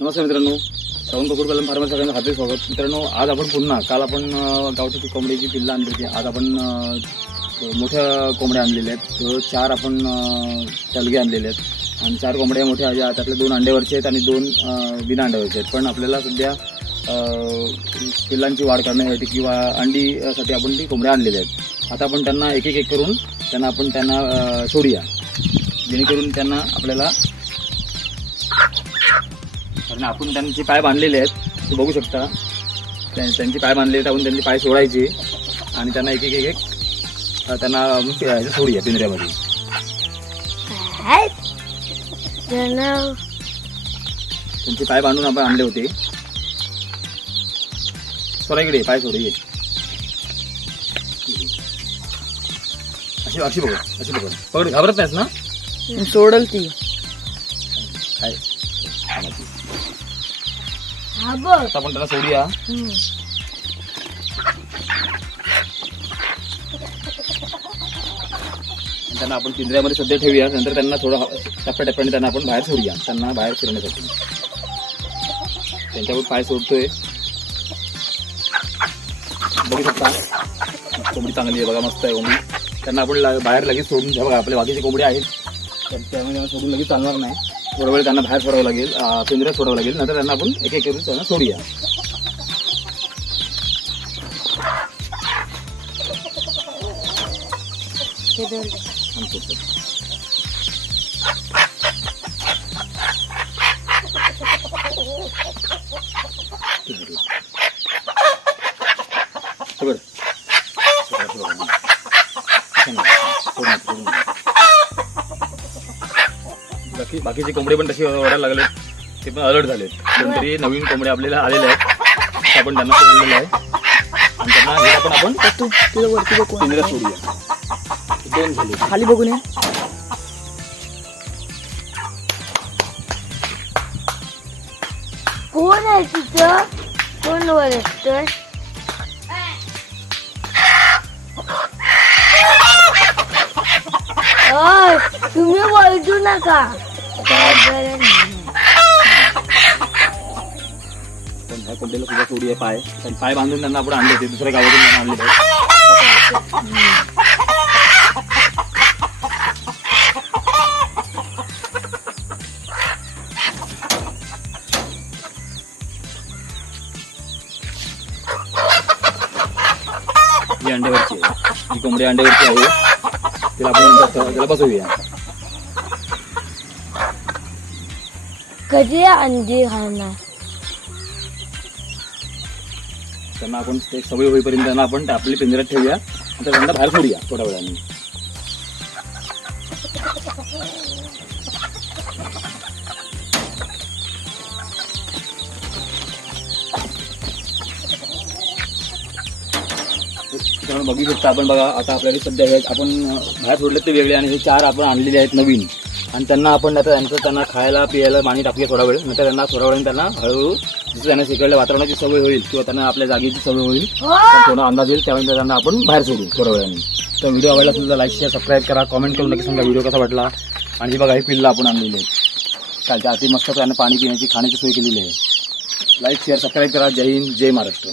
नमस्कार मित्रांनो. सावंत कपूर कलम फार्मर सगळ्यांना हार्दिक स्वागत. मित्रांनो आज आपण पुन्हा काल आपण गावठी कोंबडीची पिल्लं आणली होती. आज आपण मोठ्या कोंबड्या आणलेल्या आहेत. चार आपण तलगे आणलेले आहेत. आणि चार कोंबड्या मोठ्या ज्या त्यातल्या दोन अंड्यावरचे आहेत आणि दोन बिना अंड्यावरचे आहेत. पण आपल्याला सध्या पिल्लांची वाढ करण्यासाठी किंवा अंडीसाठी आपण ती कोंबड्या आणलेल्या आहेत. आता आपण त्यांना एक एक एक करून त्यांना आपण त्यांना सोडूया. जेणेकरून त्यांना आपल्याला कारण आपण त्यांचे पाय बांधलेले आहेत ते बघू शकता. त्या- त्यांचे पाय बांधलेले आहेत आपण त्यांचे पाय सोडायचे. आणि त्यांना एक एक एक एक त्यांना सोडूया पिंजऱ्यामध्ये. त्यांचे पाय बांधून आपण आणले होते. सोडा इकडे पाय सोड ये. अशी अशी बघ अशी बघ. पकड घाबरत नाहीस ना? सोडल ती. काय? आता आपण त्यांना सोडूया. त्यांना आपण पिंजऱ्यामध्ये सध्या ठेवूया. नंतर त्यांना थोडं टप्प्याटप्प्याने त्यांना आपण बाहेर सोडूया. त्यांना बाहेर फिरण्यासाठी त्यांच्यावर पाय सोडतोय. बघू शकता. कोंबडी चांगली आहे बघा मस्त आहे कोंबडी. त्यांना आपण बाहेर लगेच सोडून घ्या बघा आपल्या बाकीचे कोंबडी आहेत. तर त्यामुळे सोडून लगेच चालणार नाही. थोडा वेळ त्यांना बाहेर सोडावं लागेल अं, पिंजऱ्यात सोडावं लागेल नंतर त्यांना आपण एक एक करून त्यांना सोडूया ते बाकी बाकीचे कोंबडे पण तसे ओरडायला लागले ते पण अलर्ट झाले कोणतरी नवीन कोंबडे आपल्याला आलेले आहेत आपण त्यांना सोडलेलं आहे. आणि त्यांना हे पण आपण तू वरती बघ कोण पिंजऱ्यात सोडूया. दोन झाले. खाली बघून ये. कोण आहे तिथं? कोण वर तुम्ही वळजू नका. काय बरं नाही. पण ह्या कोंबडीला सुद्धा सोडी आहे पाय पण पाय बांधून त्यांना आपण आणले होते दुसऱ्या गावातून त्यांना आणले होते ही अंड्यावरची आहे ही कोंबडी अंड्यावरची आहे तिला आपण नंतर त्याला बसवूया कधी अंडी घालणार त्यांना आपण ते सवय होईपर्यंत त्यांना आपण आपली पिंजऱ्यात ठेवूया. नंतर त्यांना बाहेर सोडूया थोड्या वेळाने. त्यामुळे बघू शकता आपण बघा आता आपल्याला सध्या हे आपण बाहेर सोडले ते वेगळे आणि हे चार आपण आणलेले आहेत नवीन. आणि त्यांना आपण आता त्यांचं त्यांना खायला पियायला पाणी टाकूया थोडा वेळ. नंतर त्यांना थोड्या वेळाने त्यांना हळूहळू जसं त्यांना शिकडल्या वातावरणाची सवय होईल किंवा त्यांना आपल्या जागेची सवय होईल हो. थोडा अंदाज येईल त्यावेळी त्यांना आपण बाहेर सोडू थोड्या वेळाने. तर व्हिडिओ आवडला असेल तर लाईक शेअर सबस्क्राईब करा. कमेंट करून नक्की सांगा व्हिडिओ कसा वाटला. आणि ही बघा हे पिल्लं आपण आणलेली आहेत. कालच्या आधी मस्त त्यांना पाणी पिण्याची खाण्याची सोय केलेली आहे. लाईक शेअर सबस्क्राईब करा. जय हिंद जय महाराष्ट्र.